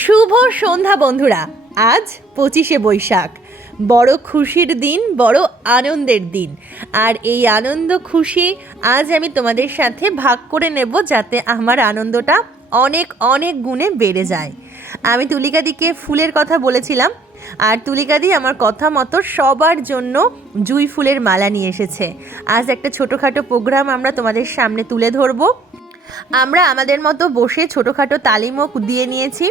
শুভ সন্ধ্যা বন্ধুরা। আজ 25শে বৈশাখ, বড় খুশির দিন, বড় আনন্দের দিন। আর এই আনন্দ খুশি আজ আমি তোমাদের সাথে ভাগ করে নেব, যাতে আমার আনন্দটা অনেক অনেক গুণে বেড়ে যায়। আমি তুলিকাদিকে ফুলের কথা বলেছিলাম, আর তুলিকাদি আমার কথা মতো সবার জন্য জুঁই ফুলের মালা নিয়ে এসেছে। আজ একটা ছোটোখাটো প্রোগ্রাম আমরা তোমাদের সামনে তুলে ধরবো। আমরা আমাদের মতো বসে ছোটোখাটো তালিমও দিয়ে নিয়েছি।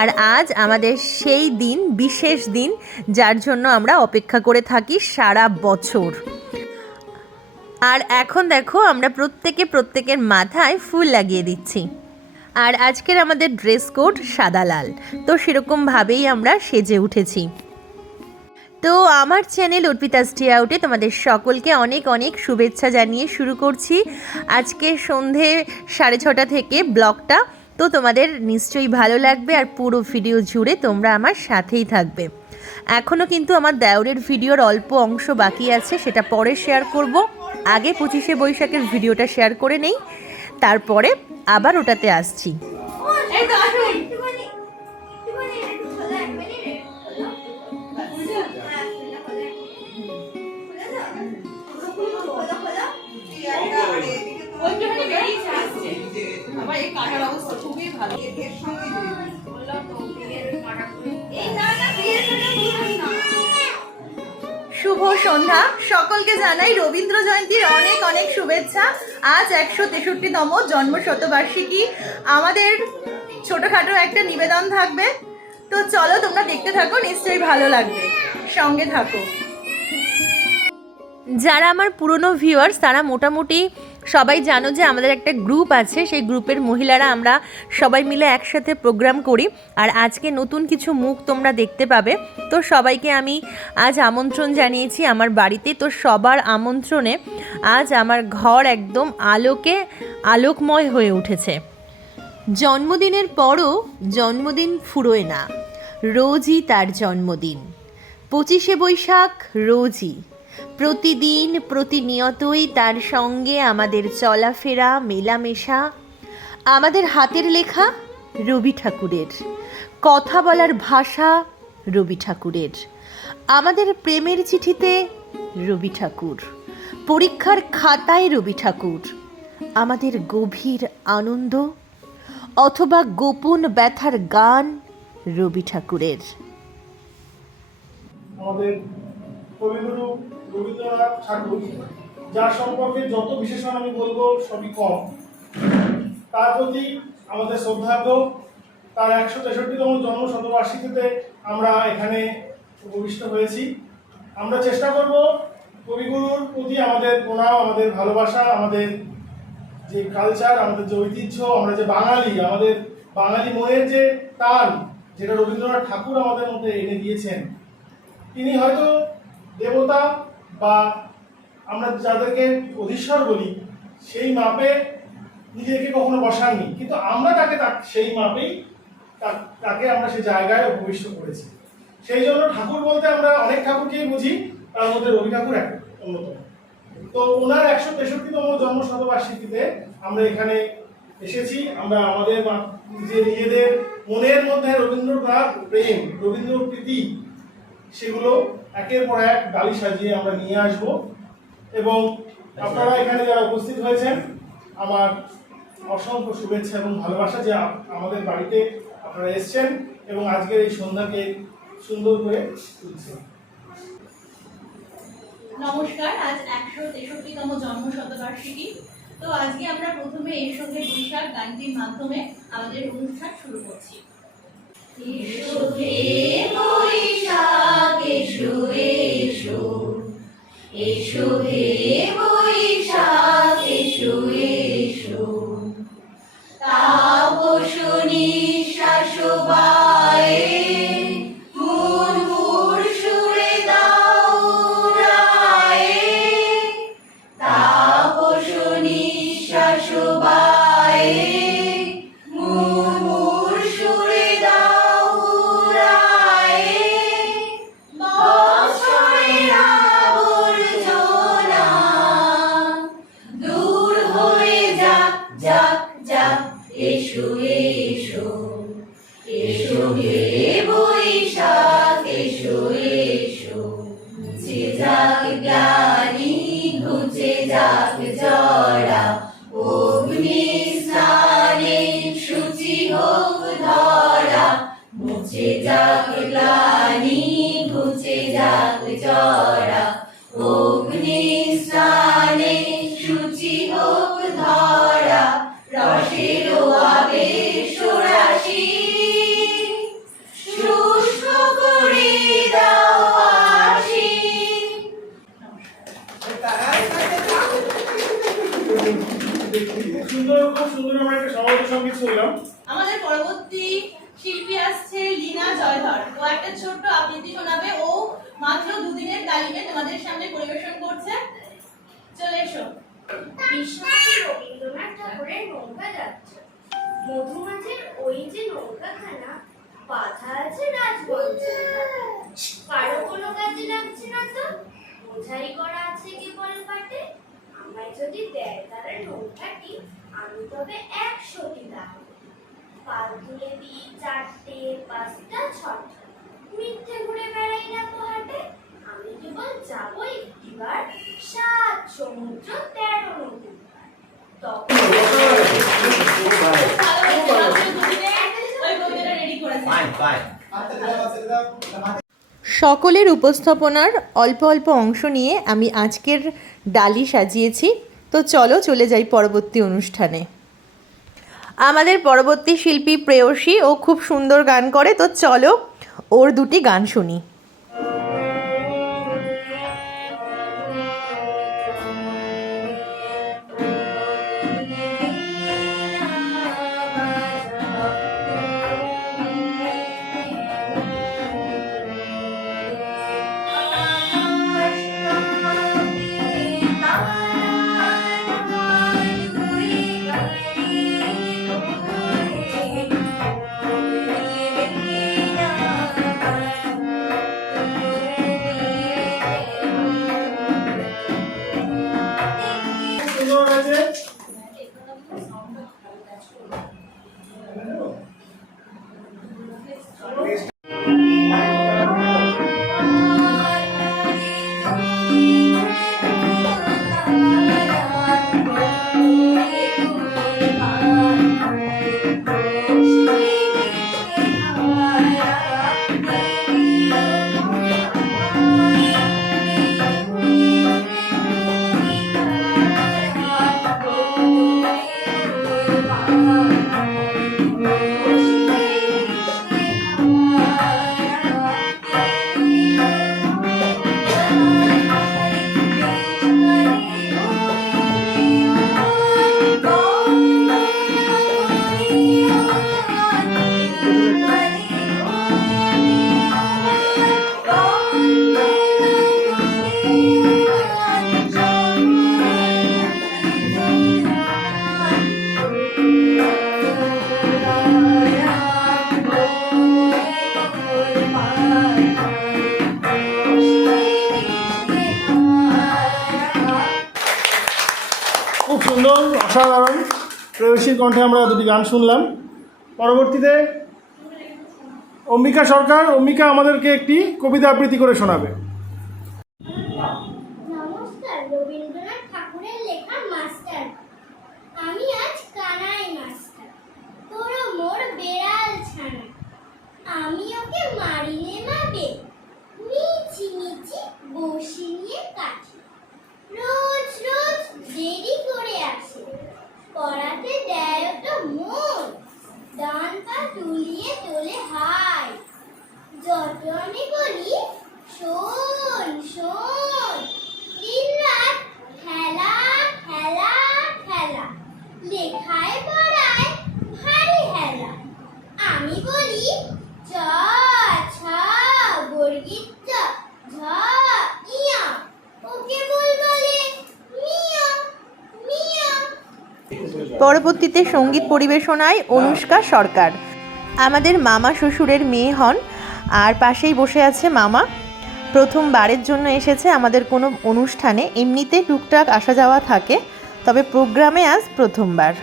আর আজ আমাদের সেই দিন, বিশেষ দিন, যার জন্য আমরা অপেক্ষা করে থাকি সারা বছর। আর এখন দেখো, আমরা প্রত্যেকের মাথায় ফুল লাগিয়ে দিচ্ছি। আর আজকের আমাদের ড্রেস কোড সাদা লাল, তো সেরকমভাবেই আমরা সেজে উঠেছি। তো আমার চ্যানেল অর্পিতা স্টে আউটে তোমাদের সকলকে অনেক অনেক শুভেচ্ছা জানিয়ে শুরু করছি আজকে সন্ধে 6:30 থেকে ব্লগটা। তো তোমাদের নিশ্চয়ই ভালো লাগবে, আর পুরো ভিডিও জুড়ে তোমরা আমার সাথেই থাকবে। এখনও কিন্তু আমার দেওরের ভিডিওর অল্প অংশ বাকি আছে, সেটা পরে শেয়ার করব। আগে 25শে বৈশাখের ভিডিওটা শেয়ার করে নেই, তারপরে আবার ওটাতে আসছি। শুভ সন্ধ্যা, সকলকে জানাই রবীন্দ্র জয়ন্তীর অনেক অনেক শুভেচ্ছা। আজ 163তম জন্মশতবার্ষিকী। আমাদের ছোটোখাটো একটা নিবেদন থাকবে, তো চলো তোমরা দেখতে থাকো, নিশ্চয়ই ভালো লাগবে, সঙ্গে থাকো। যারা আমার পুরনো ভিউয়ার্স, তারা মোটামুটি সবাই জানো যে আমাদের একটা গ্রুপ আছে। সেই গ্রুপের মহিলারা আমরা সবাই মিলে একসাথে প্রোগ্রাম করি। আর আজকে নতুন কিছু মুখ তোমরা দেখতে পাবে। তো সবাইকে আমি আজ আমন্ত্রণ জানিয়েছি আমার বাড়িতে। তো সবার আমন্ত্রণে আজ আমার ঘর একদম আলোকময় হয়ে উঠেছে। জন্মদিনের পরও জন্মদিন ফুরোয় না, রোজই তার জন্মদিন। 25শে বৈশাখ রোজই, প্রতিদিন প্রতিনিয়তই তার সঙ্গে আমাদের চলাফেরা, মেলামেশা। আমাদের হাতের লেখা রবি ঠাকুরের, কথা বলার ভাষা রবি ঠাকুরের, আমাদের প্রেমের চিঠিতে রবি ঠাকুর, পরীক্ষার খাতায় রবি ঠাকুর, আমাদের গভীর আনন্দ অথবা গোপন ব্যথার গান রবি ঠাকুরের। আমাদের কবিগুরু রবীন্দ্রনাথ ঠাকুর, যার সম্পর্কে যত বিশেষণ আমি বলবো সবই কম, তার প্রতি আমাদের শ্রদ্ধার্ঘ। তার 163তম জন্ম শতবার্ষিকীতে আমরা এখানে উপবিষ্ট হয়েছি। আমরা চেষ্টা করব কবিগুরুর প্রতি আমাদের প্রণাম, আমাদের ভালোবাসা, আমাদের যে কালচার, আমাদের যে ঐতিহ্য, আমরা যে বাঙালি, আমাদের বাঙালি মনের যে টান, যেটা রবীন্দ্রনাথ ঠাকুর আমাদের মধ্যে এনে দিয়েছেন। তিনি হয়তো দেবতা বা আমরা যাদেরকে অধীশ্বর বলি, সেই মাপে নিজেকে কখনো বসাননি, কিন্তু আমরা তাকে সেই মাপেই তাকে আমরা সেই জায়গায় উপবিষ্ট করেছি। সেই জন্য ঠাকুর বলতে আমরা অনেক ঠাকুরকেই বুঝি, তার মধ্যে রবি ঠাকুর এক অন্যতম। তো ওনার 163তম জন্ম শতবার্ষিকীতে আমরা এখানে এসেছি। আমরা আমাদের যে নিজেদের মনের মধ্যে রবীন্দ্রনাথ প্রেম, রবীন্দ্র প্রীতি, সেগুলো একের পর এক ডালি সাজিয়ে আমরা নিয়ে আসব। এবং আপনারা এখানে যারা উপস্থিত হয়েছেন, আমার অসংখ্য শুভেচ্ছা এবং ভালোবাসা যে আমাদের বাড়িতে আপনারা এসছেন এবং আজকের এই সন্ধ্যাকে সুন্দর করে তুলছেন। নমস্কার, আজ 163তম জন্ম শতবার্ষিকী। তো আজকে আমরা প্রথমে এর সঙ্গে বৈশাখ গানটির মাধ্যমে আমাদের অনুষ্ঠান শুরু করছি। এসো হে বৈশাখ এসো এসো, এসো হে বৈশাখ এসো এসো, তাপসনী শাশবায়ে মুরমুর সুরে দাও রায়ে, তাপসনী শাশবায়ে মুরমুর সুরে দাও রায়ে, বৎসরের আবর্জনা হে বৈশাখ এসো এসো, ঘুচে যাক গ্লানি, ঘুচে যাক জরা, অগ্নি স্নানে শুচি হোক ধরা, ঘুচে যাক গ্লানি, ঘুচে যাক জরা, অগ্নি স্নানে শুচি হোক ধরা, রসের আবেশ রাশি শুষ্ক করে দাও আসি। খুব সুন্দর আমরা একটা সমাজ সঙ্গীত শুনলাম। আমাদের পরবর্তী শিল্পী আসছে লীনা জয়ধর। ও একটা ছোট্ট আবৃত্তি শোনাবে। ও মাত্র দুদিনের তালিমে তোমাদের সামনে পরিবেশন করছে। চলে এসো। বিশ্বকবি রবীন্দ্রনাথ ঠাকুরের নৌকা যাচ্ছে, মধুমাছির ওই যে নৌকাখানা বাধা আছে রাজবংশের দ্বারা। কারো কোনো কাজে লাগছে না তো, বোঝাই করা আছে কেবল পাটে। আমায় যদি দেয় তারা নৌকাটি, আমি তবে 100টি দাম। পাল তুলে দিই 4টে 5টা 6টা, মিথ্যে ঘুরে বেড়াই না তো হাটে। আমি কেবল যাবো একটিবার 7 সমুদ্র 13 নদী পার। তখন সকলের উপস্থাপনার অল্প অল্প অংশ নিয়ে আমি আজকের ডালি সাজিয়েছি। তো চলো চলে যাই পরবর্তী অনুষ্ঠানে। আমাদের পরবর্তী শিল্পী প্রেয়সী, ও খুব সুন্দর গান করে। তো চলো ওর দুটি গান শুনি। সুন্দর হয়েছে। খুব সুন্দর, অসাধারণ। প্রেয়সীর কণ্ঠে আমরা দুটি গান শুনলাম। পরবর্তীতে অম্বিকা সরকার, অম্বিকা আমাদেরকে একটি কবিতা আবৃত্তি করে শোনাবে। নমস্কার, রবীন্দ্রনাথ ঠাকুরের লেখা মাস্টার। আমি আজ কানাই মাস্টার, তোর মোর বেড়াল ছানা। আমি ওকে মারিলে মাবে, মিছি মিছি বসি নিয়ে কাঠি। রোজ রোজ দেরি করে আসে, পড়াতে দেয় ওটা মন। ডান পা তুলিয়ে তোলে হাই, যত আমি বলি শোন শোন। দিন রাত খেলা খেলা খেলা, লেখায় পড়ায় ভারী হেলা। আমি বলি চ ছ বর্গিত জ ঝ ইয়া, ওকে বলে মিয়া মিয়া। পরবর্তীতে সঙ্গীত পরিবেশনায় অনুষ্কা সরকার। আমাদের মামা শ্বশুরের মেয়ে হন, আর পাশেই বসে আছে মামা। প্রথমবারের জন্য এসেছে আমাদের কোনো অনুষ্ঠানে। এমনিতে টুকটাক আসা যাওয়া থাকে, তবে প্রোগ্রামে আজ প্রথমবার।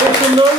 খুব সুন্দর।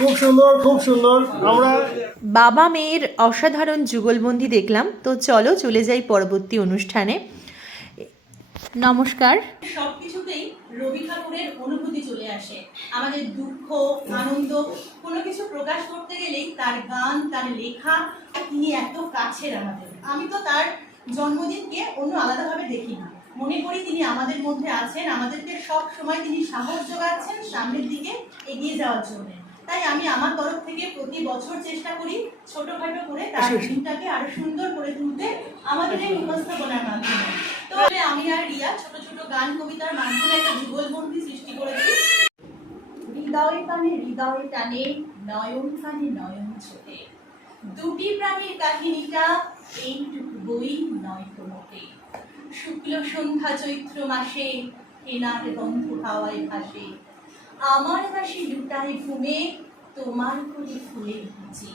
খুব সুন্দর, খুব সুন্দর। আমরা বাবা মেয়ের অসাধারণ যুগলবন্দি দেখলাম, তো চলো চলে যাই পরবর্তী অনুষ্ঠানে। নমস্কার। সব কিছুতেই রবি ঠাকুরের অনুভূতি চলে আসে। আমাদের দুঃখ আনন্দ কোনো কিছু প্রকাশ করতে গেলেই তার গান, তার লেখা, তিনি এত কাছের আমাদের। আমি তো তার জন্মদিনকে অন্য আলাদাভাবে দেখি না, মনে করি তিনি আমাদের মধ্যে আছেন, আমাদেরকে সব সময় তিনি সাহস যোগাচ্ছেন সামনের দিকে এগিয়ে যাওয়ার জন্য। তাই আমি আমার তরফ থেকে প্রতি বছর চেষ্টা করি ছোটখাটো করে তার দিনটাকে আরো সুন্দর করে তুলতে আমাদের এই উপস্থাপনার মাধ্যমে। তো আমি আর রিয়া ছোট ছোট গান কবিতার মাধ্যমে একটা যুগলবন্দি সৃষ্টি করেছি। হৃদয় টানে হৃদয় টানে, নয়ন কানে নয়ন ছোটে, দুটি প্রাণীর কাহিনীটা এইটুকু বই নয় কোনোতে। শুক্ল সন্ধ্যা চৈত্র মাসে হেনার গন্ধ হাওয়ায় ভাসে, আমার বাসি লুটায় ঘুমে তোমার করে ফুলের কুচি।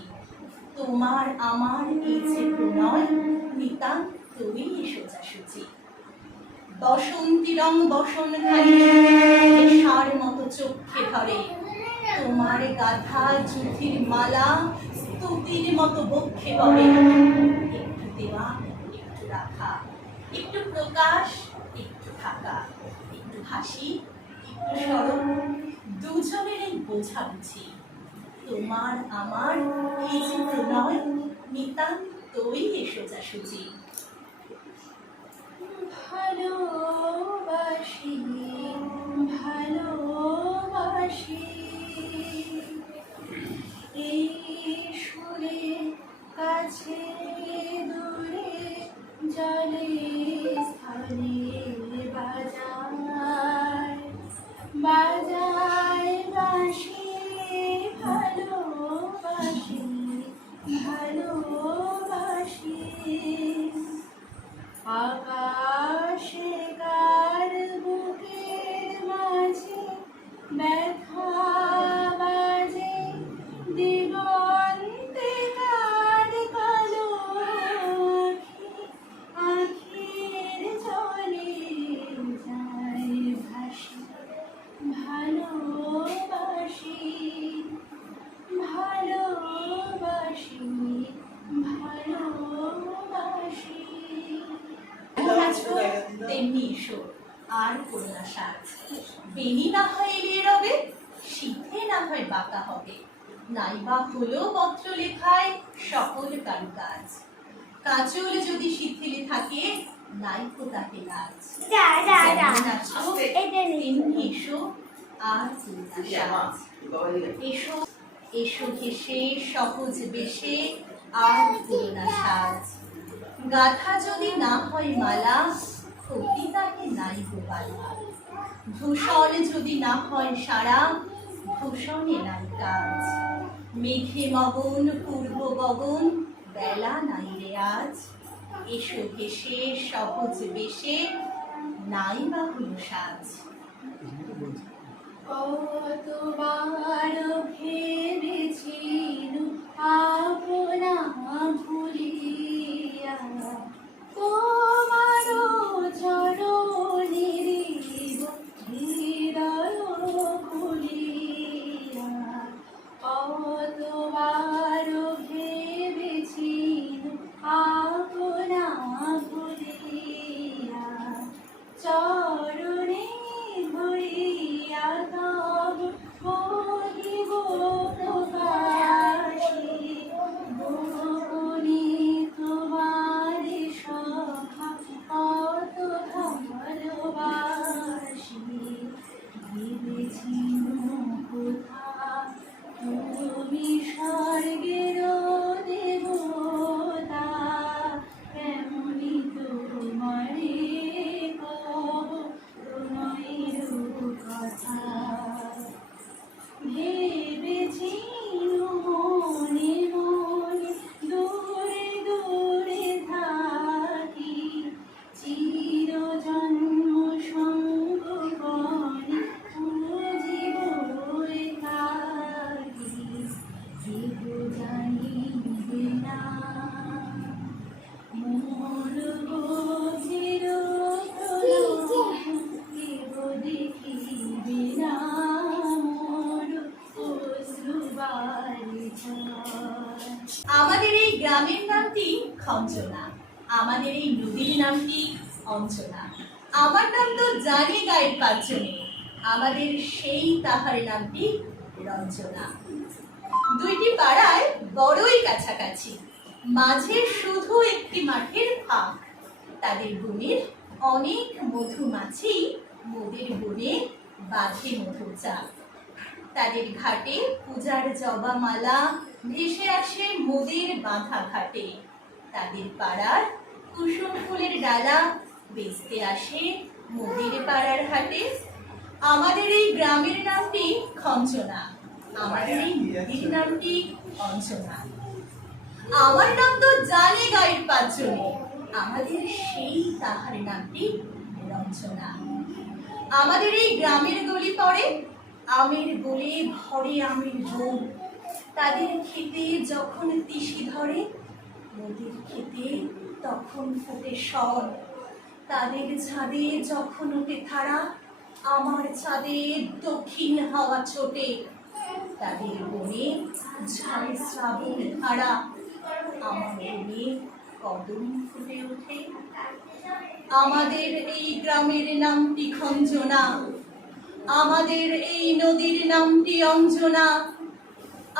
তোমার আমার এই যে প্রণয় নিতান্তই সোজাসুচি। বসন্তী রং বসন খালি নেশার মতো চোখে ধরে, তোমার গাধা যুথির মালা স্তুতির মতো বক্ষে পড়ে। একটু দেওয়া একটু রাখা, একটু প্রকাশ, একটু থাকা, একটু হাসি, একটু সরব, দুজনের এই বোঝাবুঝি। তোমার আমার এই যে প্রণয়, নিতান্তই এ সোজাসুজি। ভালোবাসি, ভালোবাসি, এই সুরে কাছে দূরে জলে স্থলে বাজায় বাজায় বাঁশি। ভালোবাসি, ভালোবাসি, আকাশে কার বুকের মাঝে ব্যথা বাজে, দিগন্তে কার কালো আখির জলে যায় ভাসি। ভালোবাসি, ভালোবাসি, ভালোবাসি। যেমন আছো তেমনি এসো, আর করো না সাজ। বেনি না হয় এলিয়ে রবে, শীতে না হয় বাঁকা হবে, নাইবা হলো পত্র লেখায় সকল কারুকাজ। কাজল যদি শিথিলে থাকে, নাইকো তাকে লাজ। যেমন আছো তেমনি এসো, আর করো না সাজ। এসো, এসো ঘেসে সহজ বেশে, আর করো না সাজ। গাথা যদি না হয় মালা, ক্ষতি তাকে নাই গোপালা। ভূষণ যদি না হয় সারা, ভূষণে নাই কাজ। মেঘে মগন পূর্ব গগন, বেলা নাই রে আজ। এসো ঘেসে সহজ বেশে, নাই বা হলো সাজ। কতবার ভেবেছিল আপনা ভুলিয়া, তোমার চরণের হৃদয় খুলিয়া। কতবার ভেবেছিল আপনা ভুলিয়া, চরণে ধরিয়া তব বলিব প্রকাশে, গোপনে তোমার সখা কত ভালোবাসি। ভেবেছিল কোথা তুমি স্বর্গের দেবতা, এমনি তোমারে কব প্রণয়ের কথা। ভেবেছিল মনে মনে দূরে দূরে থাকি, চির জন্ম সঙ্গপনে পুজিব একাকী। কেহ জানিবে না মোর গভীর প্রলয়, কেহ দেখিবে না মোর অশ্রুবারি ঝড়। আমাদের এই গ্রামের নামটি খঞ্জনা, আমাদের এই নদীর নামটি অঞ্জনা। আমার নাম তো জানি গায়ের পাঁচজনে, আমাদের সেই তাহার নামটি রঞ্জনা। দুইটি পাড়ায় বড়ই কাছাকাছি, মাঝে শুধু একটি মাঠের ফাঁক। তাদের বনের অনেক মধুমাছি মোদের বনে বাঁধে মধুর চাক। তাদের ঘাটে পূজার জবা মালা ভেসে আসে মোদের বাঁধা ঘাটে। তাদের পাড়ার কুসুম ফুলের ডালা বেচতে আসে মোদের পাড়ার হাটে। আমাদের এই গ্রামের নামটি খঞ্জনা, আমাদের এই নদীর নামটি অঞ্জনা। আমার নাম তো জানে গায়ের পাঁচজনে, আমাদের সেই তাহার নামটি রঞ্জনা। আমাদের এই গ্রামের গলি পড়ে আমের গোলে ভরে আমের বোন। তাদের খেতে যখন তিসি ধরে, নদীর খেতে তখন ফোটে শন। তাদের ছাদে যখন ওঠে থারা, আমার ছাদে দক্ষিণ হাওয়া ছোটে। তাদের বনে ঝাড় শ্রাবণ ধারা, আমার বনে কদম ফুটে ওঠে। আমাদের এই গ্রামের নামটি খঞ্জনা, আমাদের এই নদীর নামটি অঞ্জনা,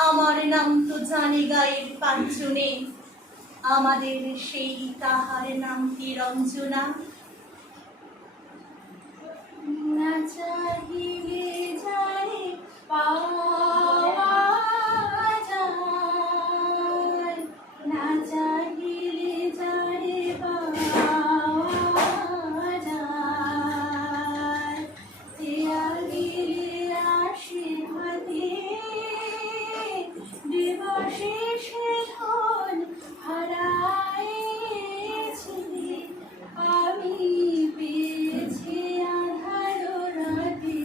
আমার নাম তো জানে গায়ের পাঁচজনে, আমাদের সেই তাহার নামটি রঞ্জনা। না চাহিলে যারে পাওয়া যায়, না চাহিলে যারে পাওয়া যায়, তেয়া গেলে আশীর্বাদে দিবশেষে ধন হারাইছি, আমি পেয়েছি আধার রাতে,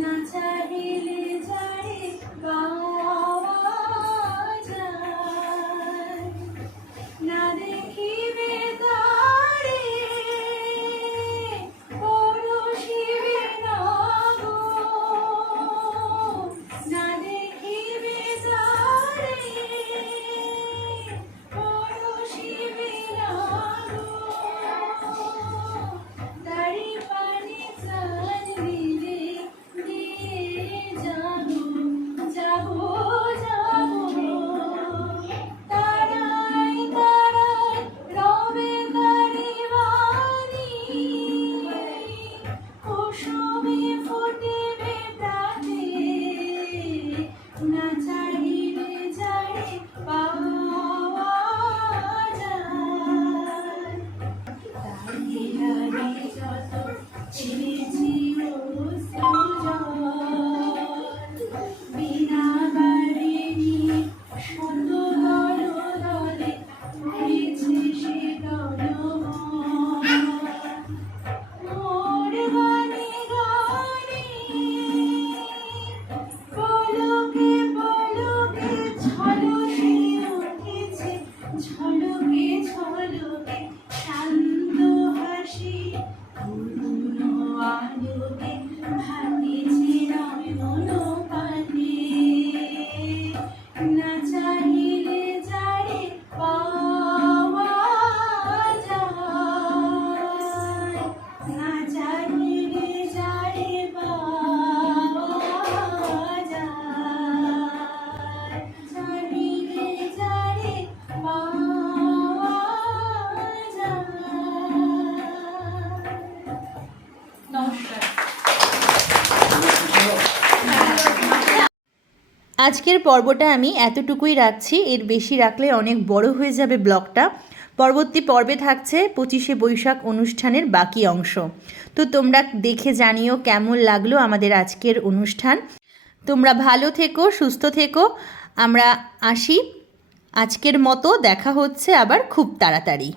না চাহিলে যারে পাওয়া যায়, না দেখিবে তারে পরশিবে না গো, না দেখিবে তারে পরশিবে না গো, তারি পানি প্রাণ দিলে দিয়ে যাবো, যাবো, যাবো, তারাই তারাই রবে তারি বাণী, কুসুমে ফুটিবে প্রাতে, না চাহিলে যারে পাওয়া যায়, তাই লাগে যত চেয়েছি ও সুজন, বিনা বাড়ি শত দল দলে হয়েছে সে দলময়, মোর গানে গানে পলকে পলকে ঝলসে উঠেছে, ঝলকে ঝলকে শান্ত হাসি, করুণ আলোকে ভাঙিছে নয়ন পানে, না চাহিলে যারে পাওয়া যায়, না চাহিলে যারে পাওয়া যায়, চাহিলে যারে পাওয়া যায়। নমস্কার। আজকের পর্বটা আমি এতটুকুই রাখছি, এর বেশি রাখলে অনেক বড় হয়ে যাবে ব্লগটা। পরবর্তী পর্বে থাকছে 25শে বৈশাখ অনুষ্ঠানের বাকি অংশ। তো তোমরা দেখে জানিও কেমন লাগলো আমাদের আজকের অনুষ্ঠান। তোমরা ভালো থেকো, সুস্থ থেকো, আমরা আসি। আজকের মতো দেখা হচ্ছে আবার খুব তাড়াতাড়ি।